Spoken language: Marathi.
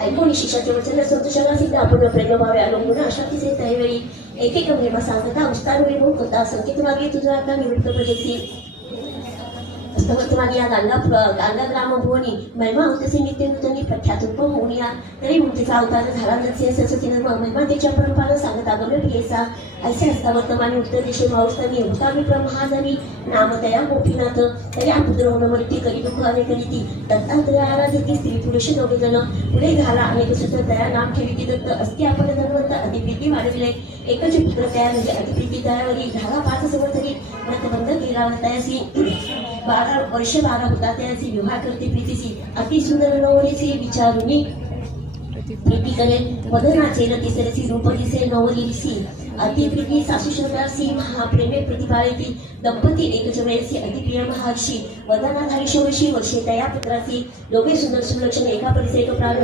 ऐकून शिक्षाचे वचन संतोषाला सिद्ध आपण प्रेम भावे अवलंबून अशातीचे त्यावेळी एक महिमा सांगता उस्तार वेळी म्हणून होता संकेत मागे तुझा आता निवृत्त प्रजती वर्तमान या गांगा ग्राम भुवनी महिमा होतसे नित्य नूतनी प्रख्यात उत्पम होऊया तरी मुक्तीचा अवतार झाला नसे सरस्वती महिमा त्याच्या परंपरा सांगत आगम्य प्रियसा ऐसे असता वर्तमानी उत्तर दिशे माऊस्तनी होता विप्र महाजनी नामदया गोपीनाथ तरी पुत्र होणं मृत्यू करी दुःख अनेक करीती दत्तात्रय आराधती स्त्री पुरुष दोघे जण पुढे झाला अनेक सुद्धा दया नाम ठेवी दत्त असते आपण धनवंत अधिप्रीती वाढविले एकच पुत्र तयार म्हणजे अधिप्रीती तयावरी झाला 5 संवत्सरी व्रतबंध केला तयासी 12 वर्ष 12 होता त्याची विवाह करते प्रीतीशी अति सुंदर नवरीची विचारुनी प्रीती करे वदनाचे रतिसरसी रूप दिसे नवरीसी अति प्रीती सासू शोधासी महाप्रेमे प्रतिपाळती दंपती एकच वेळेसी अतिप्रिय महर्षी वदनाधारी 16 वर्षे तया पुत्राची दोघे सुंदर सुलक्षण एका परिसे एक प्राण